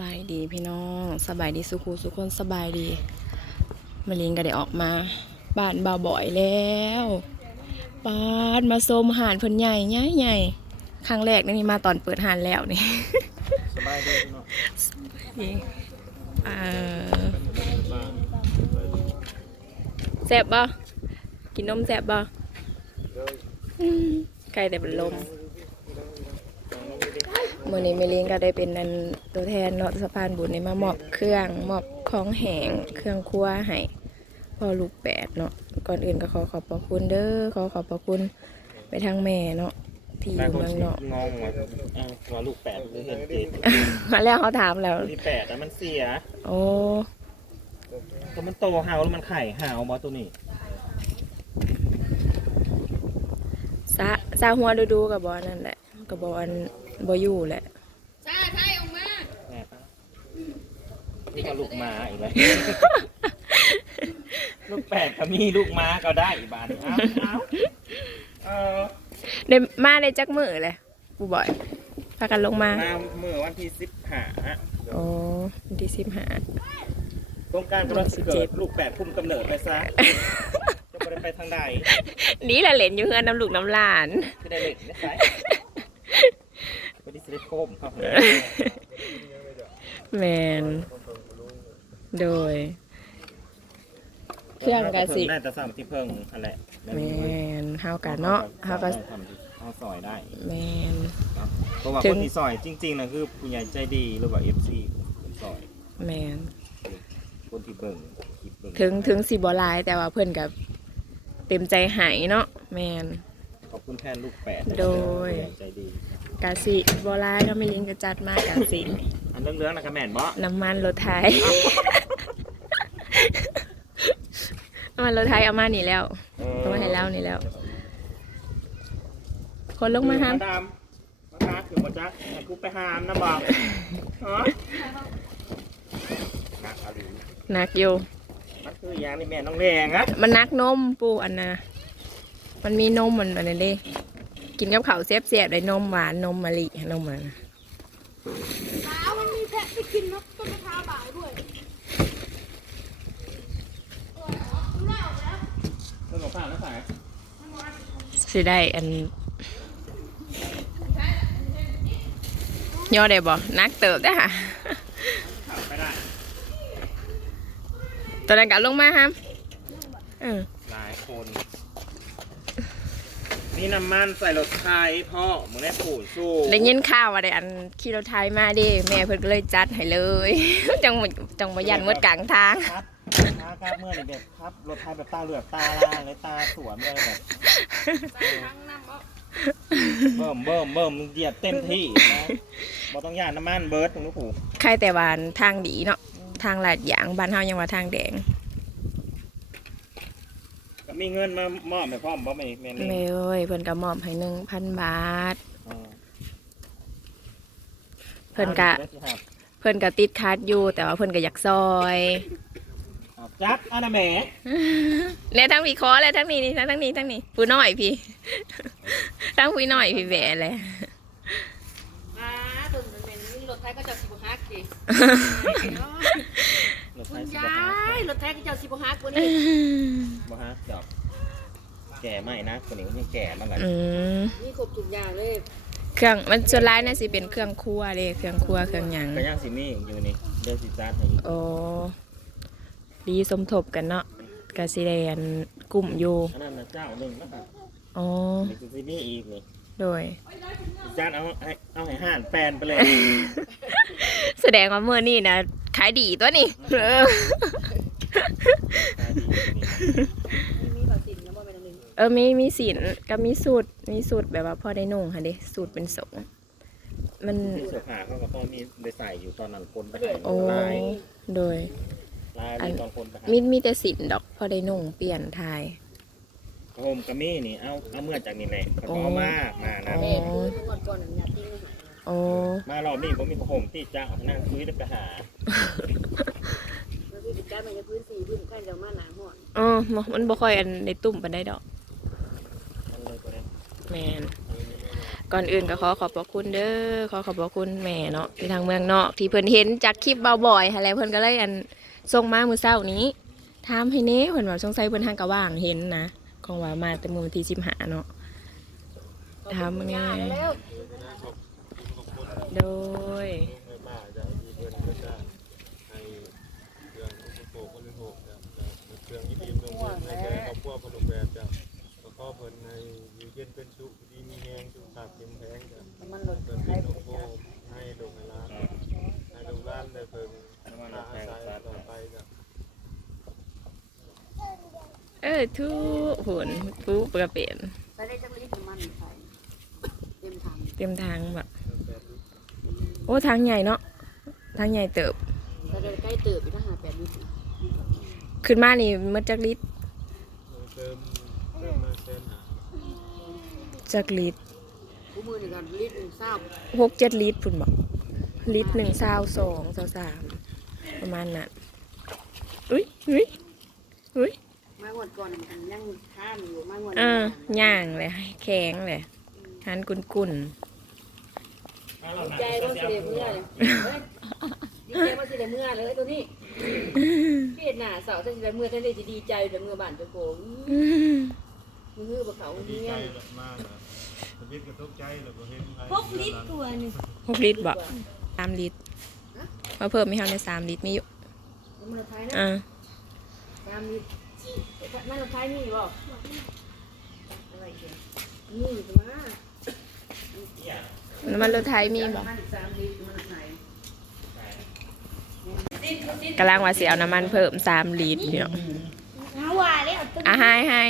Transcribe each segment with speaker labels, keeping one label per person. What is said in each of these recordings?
Speaker 1: บายดีพี่น้องสบายดีสุขูสุขคนสบายดีมาลินก็ได้ออกมาบ้านบ่าวบ่อยแล้วบ้านมาโซมหานเพิ่นใหญ่ใหญ่ใหญ่ครั้งแรกนี่มาตอนเปิดหานแล้วนี่
Speaker 2: สบายดีเนาะ
Speaker 1: นี่เอ่อแซ่บบ่กินนมแซ่บบ่ไก่แต่เป็นลม มื่อนี้เมลินก็ได้เป็นนันตัวแทนเนาะสะพานบุญในมามอบเครื่องมอบของแหงเครื่องครัวให้พ่อลูกแปดเนาะก่อนอื่นก็ขอขอบพระคุณเด้อขอขอบพระคุณไปทางแม่เนาะที่อ
Speaker 2: หลาย
Speaker 1: ยู่
Speaker 2: คน
Speaker 1: เมือง
Speaker 2: สิ
Speaker 1: เนาะ
Speaker 2: งงว่าเอ้าว่าลูกแปดหรือเห็นเจ็ด
Speaker 1: แล้วเขาถามแล้ว
Speaker 2: ที่แปดแต่มันเสีย
Speaker 1: โอ้
Speaker 2: แต่มันโตหาวแล้วมันไข่หาวบอตัวนี้
Speaker 1: ซาซาหัวดูดูๆกับบอนั่นแหละกับบอัน บอยู่แหละ
Speaker 2: แม่ปะนี่ก็ลูกม้าอีกแล้วลูกแปดก็มีลูกม้าก็ได้อีกบานเอ้าเอ้าเออ
Speaker 1: ได้มาได้จักมือเลยปูบ่อยพากันลงมา
Speaker 2: มาเมื่อวันที่สิบห้า
Speaker 1: โอ้วันที่สิบห้า
Speaker 2: โครงการกำลังสิเกิดลูกแปดพุ่มกำเนิดไปซะจะไปไปทางใด
Speaker 1: นี่แหละเหรนอยู่เฮือนน้ำลูกน้ำหลาน
Speaker 2: คือได้เล็กนะไซ ไม่ได้สิได้โคมครับ
Speaker 1: แมนโดย เครื่องกะสิ
Speaker 2: ได้แต่สามที่เพิ่งอะไร
Speaker 1: แมนเฮากันเนาะเฮาก็
Speaker 2: ทำเอาซอยได้
Speaker 1: แมน
Speaker 2: เพราะว่า
Speaker 1: ถึ
Speaker 2: ค
Speaker 1: ง
Speaker 2: นที่ซอยจริงๆนะคือผู้ใหญ่ใจดีหรือว่าเอฟซีคนซอย
Speaker 1: แมน
Speaker 2: คนที่เบิ่งคลิปเบิ่ง
Speaker 1: ถึงถึงสิบ่หลายแต่ว่าเพิ่นกับเต็มใจใหายเนาะแมน
Speaker 2: ขอบคุณแทนลูกแปด
Speaker 1: โดย
Speaker 2: ผู้ใหญ่ใจดี
Speaker 1: กะสิบ่หลายก็ไม่ลินก็จัดมากกะสิ
Speaker 2: อันเรื่องๆนะกระแม่นบ่
Speaker 1: น้ำมันรถไทยน้ำมันรถไทยเอามานี่แล้วเอามาให้แล้วนี่แล้ว คนลงมาห้าม
Speaker 2: ดามมาค้าคือบ่จักให้กูไปหามนะบ่ฮะนักอะไร
Speaker 1: หนักอยู่
Speaker 2: มันคืออย่างนี่แม่น้องแดงอะ
Speaker 1: มันนักนมปูอันนะมันมีนมมันอันนั้นเด้ กินกับข้าวเสียบเสียบๆได้นมหวานนมมะลินมมันนะ
Speaker 3: สาวมันมีแพะไปกินนกต้นมะพร้าวบ่าวด้วย
Speaker 2: เรื่องของข้าวนะสาย
Speaker 1: สิได้อันย่อได้บ่นักเติบได้อค่ะ
Speaker 2: ข้าวไปได้
Speaker 1: ตอนนั้นกะลงมาฮะเออ
Speaker 2: หลายคน นี่น้ำมันใส่รถไทยพ่อมึงได้ผูดสู้
Speaker 1: ได้ยินข่าวว่าได้อันขี่รถไทยมาเดิแม่เพิ่นก็เลยจัดให้เลย จังหวะจังหวะยันหมดกลางทาง
Speaker 2: ครับครับเมื่อเด็กๆครับรถไทยแบบตาเหลือกตาลางเลยตาสวนเลยแบบเบิ่มเบิ่มเบิ่มเหยียบเต็มที่นะบ่ต้องย่านน้ำมันเบิร์ดมึงรู้ผู
Speaker 1: ใครแต่วาอันทางดีเนาะทางลาดยางบ้านเฮายังว่าทางแดง
Speaker 2: ก็มีเงินมามอบให้พ่อมบ่ไม่แม่น
Speaker 1: แม่เอ้ยเพิ่นก็มอบให้หนึ่งพันบาทเพิ่นกะเพิ่นกะติดคัดอยู่แต่ว่าเพิ่นก็อยากซอย
Speaker 2: จักอันน่ะแหม
Speaker 1: และทั้งพี่คอและทั้งนี้นี่ทั้งทั้งนี้ทั้งนี้ผู้น้อยพี่ ทั้งผู้น้อยพี่แหวเลย
Speaker 3: อ่าตุ่นมันเป็นรถไทยก็เจ้าสิบฮักสิ
Speaker 2: ร ถไท
Speaker 3: คุ
Speaker 2: ย
Speaker 3: ณ
Speaker 2: สิ
Speaker 3: ย
Speaker 2: บ่าฮะ
Speaker 3: ยรถไทยก็เจ้าสิบฮักกว่านี้
Speaker 2: บ่ฮะดอกแก่ไม่นะคนนี้มันยังแก่มันหลาย
Speaker 1: อืม
Speaker 3: นี่ครบทุกอย่างเลย
Speaker 1: เครื่องมันส่วนร้ายน่าสิเป็นเครื่องครัวเลยเครื่องครัวเครื่องหยัง
Speaker 2: ก็ยังสิมีอยู่นี่เดือนสิจัดให้อีก
Speaker 1: โอ้ดีสมทบกันเนาะกะสิได้อันกลุ่มอยู่
Speaker 2: อันนั้นน่ะเจ้าหนึ่งนะครับ
Speaker 1: อ๋อ
Speaker 2: นี่คือสิมีอีกนี่
Speaker 1: โดย
Speaker 2: จานเอาให้เอาให้ห่านแปลนไปเลย
Speaker 1: แสดงว่าเมื่อนี่นะขายดีตัวนี่เออ
Speaker 3: มีมีภาษีนะบ่แม่นอันหนึง
Speaker 1: เออมีมีสินก็มีสูตรมีสูตรแบบว่าพอได้นุ่งค่ะเด้สูตรเป็นสงฆ์มัน
Speaker 2: ที่เสื้อผ้าเขาก็พอมีได้ใส่อยู่ตอนนั้นคนไปหา
Speaker 1: โอ้
Speaker 2: ลาย
Speaker 1: โดย
Speaker 2: ลายมีตอนคนไปหา
Speaker 1: มีมีแต่สินดอกพอได้นุ่งเปลี่ยนทาย
Speaker 2: โฮมกามี่นี่เอาเอาเมื่อจากนี่แหละเขาก็เอามามานะ
Speaker 1: อ๋อ
Speaker 3: แม่คือเมื่อก่อนก่อนนั้นยัดทิ้งไว้ให้
Speaker 1: โอ้
Speaker 2: มารอบนี้ผมมีโฮมที่จะเอานั่งคุยได้ไปหา
Speaker 3: แล้วคือติดใจมันจะพื้นสีพื้นขั้นจะมาหนาหอน
Speaker 1: อ๋อมันบ่ค่อยอันในตุ่มปานได้ดอก
Speaker 2: มันเลยก็ได้
Speaker 1: แมนก่อนอื่นก็ขอขอบพระคุณเด้อขอขอบพระคุณแม่เนาะที่ทางเมืองนอกที่เพิ่นเห็นจากคลิปเบาบ่อยอะไรเพิ่นก็เลยอันส่งมามื้อเช้านี้ถามให้เน่เพิ่นว่าสงสัยเพิ่นทางกะว่างเห็นนะ ของว่ามาแต่มื้อวันที่15เนาะถามมาแน่
Speaker 3: แล้ว
Speaker 1: โดย
Speaker 4: ให้มาจากที่เพื่อนก็จะให้เครื่องอุปโภคบริโภคจะ เองยิบยิมลงมือให้แก่ครอบครัวคนลงแบบจะแล้วก็เพิ่นให้อยู่เย็นเป็นสุขดีมีแห้งสุขภาพเข้มแข็งจะ
Speaker 3: มันลด
Speaker 4: เพิ่นเป็นโลโก้ให้ลงให้ร้านให้ลงร้านได้เพิ่นมาอาศัยต่อไปจะ
Speaker 1: เออทุกผลทุกกระเป็น
Speaker 3: ไปได้จังลิตรน้ำมันใส่เต็มถัง
Speaker 1: เต็มทางแบบโอ้ทางใหญ่เนาะทางใหญ่เติบ
Speaker 3: แต่เดินใกล้เติบอีกถ้าหาแปดลิตร
Speaker 1: ขึ้นมานี่มัดจักลิตร
Speaker 4: เติมเติมมาเส้นหา
Speaker 1: จักลิตร
Speaker 3: กูมือหนึ่งกันลิตรหนึ่งเศร้า
Speaker 1: หกเจ็ดลิตรพุ่นบอกลิตรหนึ่งซาสองซาสามประมาณนั้นอุ้ยอุ้ยอุ้ย
Speaker 3: วดก่อนมันยังข้ามอยู่ไม้งวด
Speaker 1: เออย่างเลยแข็งเลยหันกุนกุน
Speaker 3: ดีใจว่าสิเดเมื่อเลยเฮ้ยดีใจว่าสิเดเมื่อเลยตัวนี้พี่หน้าเสาถ้าสิเดเมื่อท่านได้จะดีใจเดเมื่อบ้านเจ้าโกง
Speaker 1: ๆ
Speaker 3: มือบ่เขา
Speaker 4: ดี
Speaker 3: เงี้
Speaker 4: ใจ
Speaker 3: ย
Speaker 4: แบบมากนะชีวิตก็ตกใจแล้วก็เห็น
Speaker 5: พกลิตรกว่านี่
Speaker 1: หกลิตรบอกสามลิตรมาเพิ่มไม่เท่าในสามลิตรมีอยู่
Speaker 3: มันละท้ายนะ
Speaker 1: อ่า
Speaker 3: ตามลิตร มันละท้ายนี่บ่อะไรเกี่ยนี่จะมา
Speaker 1: น้ำมันรถไทยมีบอก
Speaker 3: มันสามลิตรมันละท้าย
Speaker 1: กำลังว่าสิเอาน้ำมันเพิ่มสามลิตรเดี๋ยว
Speaker 5: เอาว่าแล้วตึ้ง
Speaker 1: อะให้ให้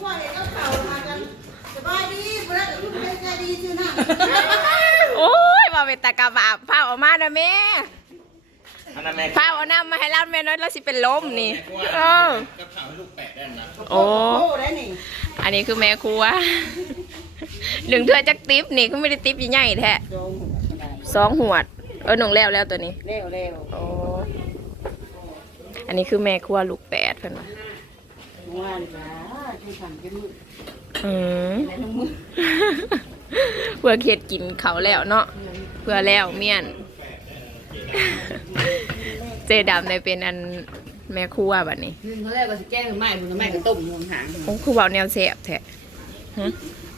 Speaker 6: พวกเด็กก็เข่ามากันสบายดีเพื่อนลูกเป็นใจดีสินะ
Speaker 1: โอ้ยมาเป็นตะกะบาบผ้าออกมานะแม่
Speaker 2: อั นนั้นแม่
Speaker 1: ผ้าเอาน้ำมาให้ร้านแม่น้อยเราสิเป็นลมนี่เออ
Speaker 2: กับข่าวลูกแปดได้นะ
Speaker 1: โอ้
Speaker 6: โอ้ได้นี่
Speaker 1: อันนี้คือแม่ครัวหนึ่งเทือจักติ๊บนี่ก็ไม่ได้ติ๊บใหญ่ๆแท้
Speaker 3: จงได้
Speaker 1: สองหัวด เออหนงแล้วแล้วตัวนี้
Speaker 3: เร็วเร็ว
Speaker 1: โอ้อันนี้คือแม่ครัวลูกแปดเพิ่นว่า
Speaker 3: ว่านจ้าที่ขันกันมือ
Speaker 1: อืม
Speaker 3: ในทั้งมือ
Speaker 1: เพื่อเค็ดกินเขาวแล้วเนาะเพื่อแล้วเมียนเจดำในเป็นอันแม่ครัวบัดนี้
Speaker 3: คือเขาแรกก็สิแก้งไม้คุณไม้ก็ต้มมูลหาง
Speaker 1: โอ้คือเว่าแนวแสบแท้หึ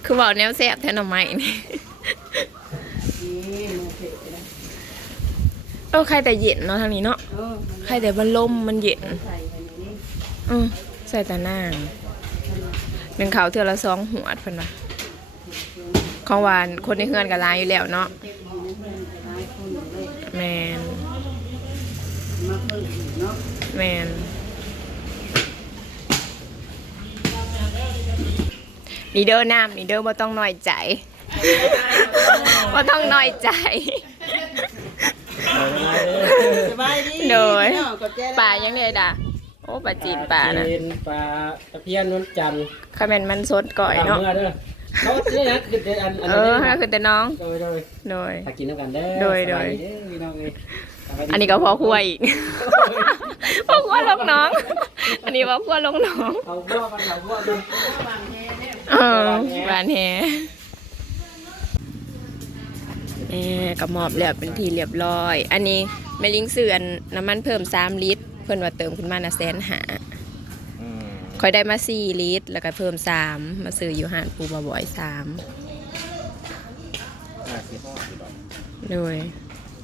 Speaker 1: คือเว่าแนวแสบแท้หน่อไม้นี่
Speaker 3: นี่มันเผ็ดนะ
Speaker 1: เออใครแต่เย็นเนาะทางนี้เนาะ
Speaker 3: เออ
Speaker 1: ใครแต่มันลมมันเย็น
Speaker 3: ใส่ไปในนี้
Speaker 1: อือใส่แต่นางหนึ่งเขาวเทือละสองหัวดเพิ่นว่าของหวานคนในเฮือนก็หลายอยู่แล้วเนาะ
Speaker 3: เก็บเอาในเพื่อนไปร้ายคนเลย
Speaker 1: แมน
Speaker 3: มาเพิ่มเนาะ
Speaker 1: แมนนี่เด้อน้ำนี่เด้อบ่ต้องน้อยใจบ่ต้องน้อยใจ
Speaker 6: สบายดี
Speaker 1: โดย
Speaker 6: พี่น้องขอบใจหล
Speaker 1: ป่ายังไงด่ะโอ้ป่าจีนป่านะ
Speaker 7: จีนปลาตะเพียนนวลจันทร์
Speaker 1: คาเมนมันสดก่อยเนาะ
Speaker 7: เมื่อเด้อเขาเนี่ยนะคืออันอัน
Speaker 1: เอ
Speaker 7: นี้
Speaker 1: อ
Speaker 7: นะ
Speaker 1: นั่นคือแต่น้อง
Speaker 7: โดยโดย
Speaker 1: โดย
Speaker 7: ถ้ากินด้วยกันเด้อ
Speaker 1: โดยโดย
Speaker 7: สบาเด้อพี่น้องเอ้ยสบายดี
Speaker 1: อันนี้ก็พอครัวอีกพอครัวลงน้อง อันนี้พอครัวลงน้อง
Speaker 7: เอาบัวกันเอาบัวกัน
Speaker 1: เออหวานแฮแม่กับหมอบแล้วเป็นทีเรียบร้อย อันนี้แม่ลิงซื้ออันน้ำมันเพิ่ม3ลิตร เพิ่นว่าเติมขึ้นมาน่ะแสนหา
Speaker 2: อืม
Speaker 1: ค่อยได้มา4ลิตร แล้วก็เพิ่ม3มาซื้ออยู่ห้านปูบาบ่อย3
Speaker 2: ห้าสิบห้าสิบดอก
Speaker 1: โดย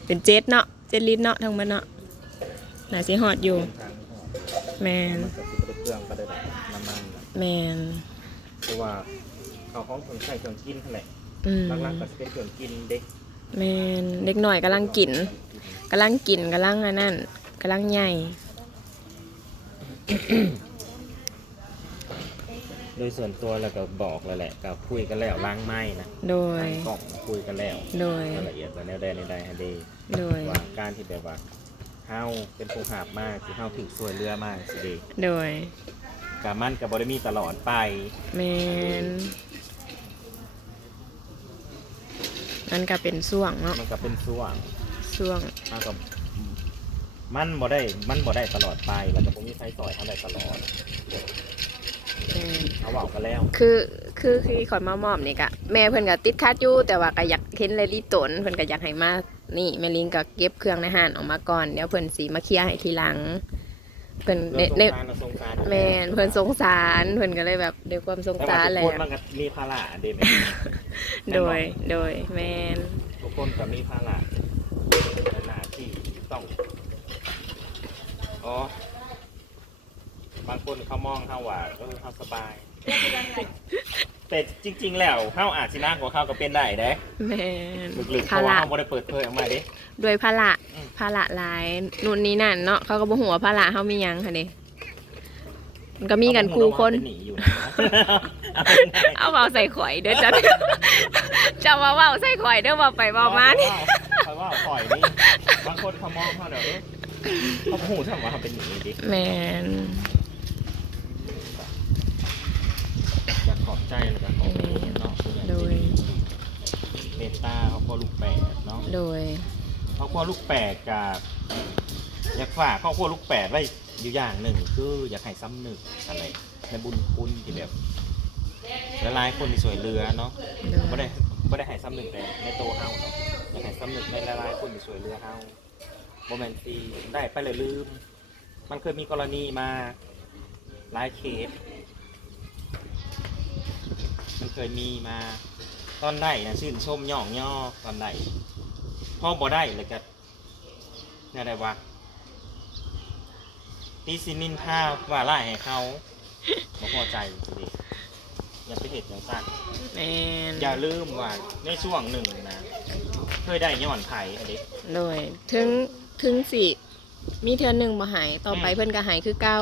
Speaker 1: เป็นเจ็ดเนาะ เจ็ดลิตรเนาะทั้งหมดเนาะน่าสิฮอดอยู่
Speaker 2: ทางพ่อ
Speaker 1: แมน
Speaker 2: มันก็สิบเครื่องก็ได้แบบน้ำมันน่ะ
Speaker 1: แมน
Speaker 2: เพราะว่าเขาของเครื่องใช้เครื่องกินเท่าไหร่
Speaker 1: อืม
Speaker 2: หลักๆก็จะเป็นเครื่องกินเด็ก
Speaker 1: แมนเด็กหน่อยกำลังกินกำลังกินกำลังอันนั้นกำลังใหญ่
Speaker 2: โดยส่วนตัวแล้วก็บอกแล้วแหละกับคุยกันแล้วล้างไม้นะ
Speaker 1: โดย
Speaker 2: ล้างกล่องคุยกันแล้ว
Speaker 1: โดย
Speaker 2: รายละเอียดว่าแนวใดในใดให้ดี
Speaker 1: โดย
Speaker 2: ว่าการที่แบบว่าเฮาเป็นผู้หาบมากที่เฮาถึงสวยเรือมากสิเดี
Speaker 1: โดย
Speaker 2: กามันกับบริมีตลอดไป
Speaker 1: แมนมันก็เป็นส่วงเนาะ
Speaker 2: มันก็เป็นส่วง
Speaker 1: ส่วง
Speaker 2: เฮากับมันบ่ได้มันบ่ได้ตลอดไปแล้วก็บ่มีไฟซอยเฮาได้ตลอด
Speaker 1: แม่น
Speaker 2: เอาเว้ากันแล้ว
Speaker 1: คือคือคือขอยมามอบนี่กะแม่เพิ่นก็ติดคัดอยู่แต่ว่าก็อยากเห็นเลยรีบตนเพิ่นก็อยากให้มานี่แม่ลิงก็เก็บเครื่องในห้านออกมาก่อนเดี๋ยวเพิ่นสิมาเคลียร์ให้ทีหลัง เพิ่น
Speaker 2: เรื่
Speaker 1: ใน
Speaker 2: องสง
Speaker 1: ใน
Speaker 2: สารเราสงสาร
Speaker 1: แม่นเพิ่นสงสารเพิ่นก็เลยแบบด้วยความสง
Speaker 2: แต่
Speaker 1: สา
Speaker 2: ว่ารทุก
Speaker 1: แหละ
Speaker 2: คนมันก็มีภาระเด้แม่
Speaker 1: โดยโดยแม่น
Speaker 2: ทุกคนก็มีภาระและหน้าที่ต้องอ๋อ บางคนเขามองเขาว่าเออเขาสบาย แต่จริง ๆ แล้วเขาอาจสิน่ากว่าเขาก็เป็นได้เด้
Speaker 1: แม่น
Speaker 2: ลึกๆเพ
Speaker 1: ภา
Speaker 2: ราะว่า
Speaker 1: ระ
Speaker 2: เขาบ่ได้เปิดเผยออกมาเด้
Speaker 1: ด้วยภาระ
Speaker 2: อืม
Speaker 1: ภาระหลายนู่นนี่นั่นเนาะเขาก็บ่ฮู้ว่าภาระเฮามีหยังค่ะเด้มันก็มีกันคู่คน
Speaker 2: เขาหนีอยู่นะ
Speaker 1: เอาเว้าใส่ข่อยเด้อจ้ะ จะมาเว้าใส่ข่อยเด้อว่าไปเว้ามานี่
Speaker 2: เขาว่าปล่อยนี่บางคนเขามองเขาเดี๋ยวเอ๊ะเขาพูดใช่ไหมว่าเขาเป็นอย่างนี้ดิ
Speaker 1: แม่น
Speaker 2: อยากขอบ ใจเลยอยากขอบคุณเนาะ
Speaker 1: โดย
Speaker 2: เมตตาเขาพ่อลูกแปดเนาะ
Speaker 1: โดย
Speaker 2: เขาพ่อลูกแปดกับอยากฝากครอบครัวลูกแปดไว้อยู่อย่างหนึ่งคืออยากให้ซ้ำหนึ่งอะไรในบุญคุณที่แบบละลายๆคนที่สวยเรือเนาะ
Speaker 1: โด
Speaker 2: ไม่
Speaker 1: ย
Speaker 2: ได้ไม่ได้ให้ซ้ำหนึ่งแต่ในโตวเฮาเนาะอยากให้ซ้ำหนึ่งในละลายๆคนที่สวยเรือเฮาโมเมนตีได้ไปเลยลืม มันเคยมีกรณีมาหลายเคสมัน เคยมีมาตอนได้นะชื่นชมย่องย่อตอนได้พ่อบ่ได้เลยก็เนี่ยได้วะตีซินินท่าว่าไล่ให้เขาบ่พอใจจริงๆอย่าไปเหตุอย่างสั้น
Speaker 1: แม่น
Speaker 2: อย่าลืมว่าในช่วงหนึ่งนะเคยได้ย้อนไผ่อันนี้
Speaker 1: โดยถึงถึงสิ มีเทื่อหนึงบ่หายต่อไป
Speaker 2: อืม
Speaker 1: เพิ่นก็หายคือเก่า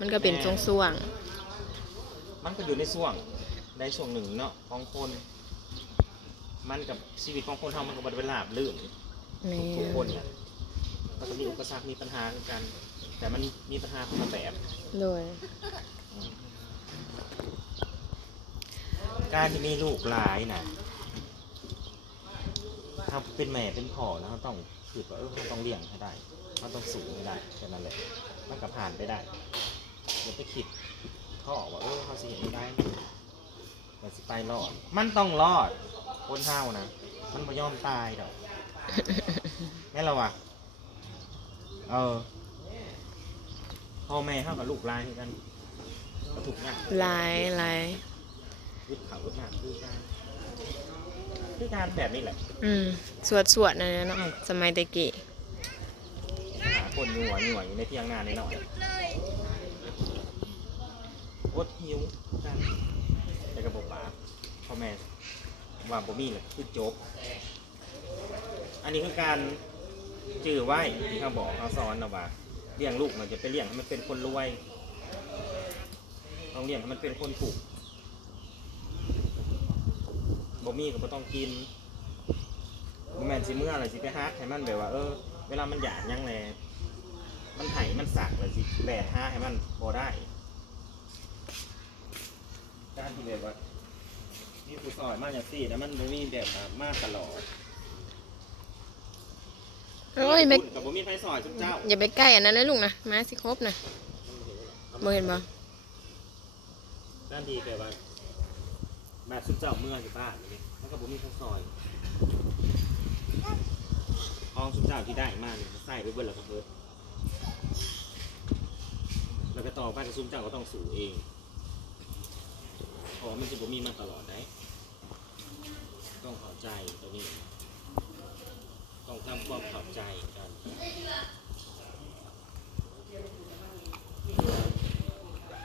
Speaker 1: มันก็เป็น
Speaker 2: แม่
Speaker 1: ช่วง
Speaker 2: มันก็อยู่ในช่วง ในช่วงหนึ่งเนาะของคน มันกับชีวิตของคนทำมันก็บริเวณราบลื่น
Speaker 1: ๆแม่
Speaker 2: ทุกคน
Speaker 1: น
Speaker 2: เนี่ยมันก็มีอุปสรรคมีปัญหาเหมือนกัน แต่มันมีปัญหาคนละแบบ
Speaker 1: โดย
Speaker 2: การที่มีลูกหลายนะถ้าเป็นแม่เป็นพ่อแล้วเขาต้องคิดว่าเออเขาต้องเลี้ยงให้ได้เขาต้องสูงให้ได้แค่นั้นแหละมันก็ผ่านไปได้อย่าไปคิดท่อว่าเออเขาสิเห็นไม่ได้ แต่สิไปรอด มันต้องรอด คนเท่านะมันไม่ยอมตายดอกแม่นเราอะเออพ่อแม่เข้ากับลูกหลายคือกันก็ถูกอย่าง
Speaker 1: หลายหลาย
Speaker 2: ยึดเขายึดหนักคือการคือการแบบนี้แหละ
Speaker 1: อืมสวดสวดๆนั่นนะเนาะสมัยแตะกี้
Speaker 2: หาคนหน่วยหน่วยในเที่ยงงานในหน่อยอดหิวกันแต่ กระบอกปลาพ่อแม่ว่าบ่มีเลยคือจบ อันนี้คือการจื่อไว้ที่เขาบอกเขาสอนนะว่าเลี้ยงลูกมันจะไปเลี้ยงให้มันเป็นคนรวยต้องเลี้ยงให้มันเป็นคนถูกบ่มีก็บ่ต้องกินบ่แม่นสิเมื่ออะไรสิไปหาให้มันแบบว่าเออเวลามันอยากยังแลมันไห้มันสักเลยสิแบกหาให้มันพอได้ การที่แบบว่านี่ผู้ซอยมาอย่างสี่แล้วมันบ่มีแบบว่ามาตลอด
Speaker 1: โอ้ยไม่
Speaker 2: กับบ่มีไฟซอยจุ๊บเจ้า
Speaker 1: อย่าไปใกล้อันนั้นนะลูกนะมาสิครบนะบ่เห็นบ่
Speaker 2: ด้านดีแบบว่าแบบซุปเจ้าเมื่ออยู่บ้านอย่างนี้มันก็บ่มีไฟซอยห้องซุปเจ้าที่ได้มาเนี่ยใส่ไปเบิดแล้วก็เบิดแล้วก็ต่อไปกับซุปเจ้าก็ต้องสู่เอง เพราะว่ามันจะบ่มีมาตลอดได้ ต้องเข้าใจตัวนี้ ต้องทำความเข้าใจกัน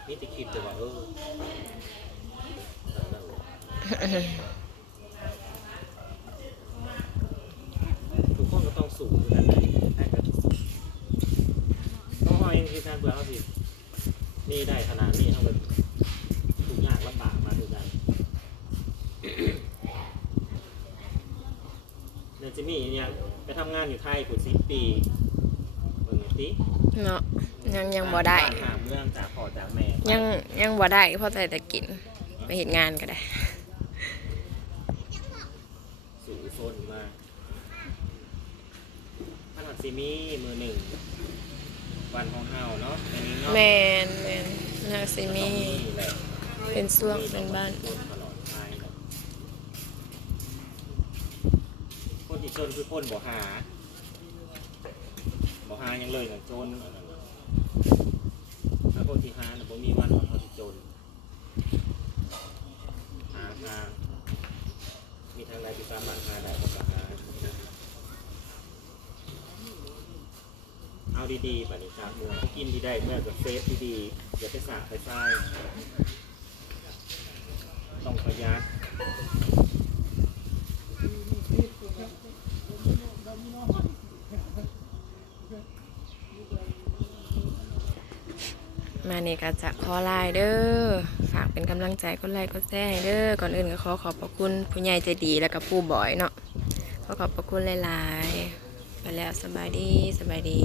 Speaker 2: นี่ติคิดแต่ว่าเออทุกคนก็ต้องสูงกันนะให้กันต้องเอาเองคือการเบื่อเขาสินี่ได้ขนาดนี้เขาเป็นทุกข์ยากลำบากมาด้วยกัน เนยจิมี่ยังไปทำงานอยู่ไทยกูสิบปีเบิ่งหน่อยสิ
Speaker 1: เนาะยังยังบ่ได้
Speaker 2: หาเมืองจากพ่อจากแม่
Speaker 1: ยังยังบ่ได้เพราะแต่แต่กินไปเห็นงานก็ได้
Speaker 2: สู่โซนมาขนาดซิมี่มือหนึ่ง วันของเฮาเนาะอันนี้เนาะ
Speaker 1: แมนแมนนาซิมี
Speaker 2: ต้องแหละ
Speaker 1: เป็นช่วงเป็นบ้าน
Speaker 2: จนตลอดไปแบบคนที่ จนคือคนบ่หาบ่หายังเลยนะจนอันนั้นน่ะถ้าคนที่หาน่ะบ่มีวันว่าเขาสิจนหาทางมีทางใดที่สามารถหาได้ก็หาเอาดีๆบัดนี้ครับเมื่อกินดีได้เมื่อกับเซฟดีๆอย่าไปสาไปใส่ต้องประหยัด
Speaker 1: นี่ก็จะขอไลน์เด้อฝากเป็นกำลังใจกดไลค์กดแชร์เด้อก่อนอื่นก็ขอขอบพระคุณผู้ใหญ่ใจดีแล้วก็ผู้บ่อยเนาะขอขอบพระคุณหลายๆ ไปแล้วสบายดีสบายดี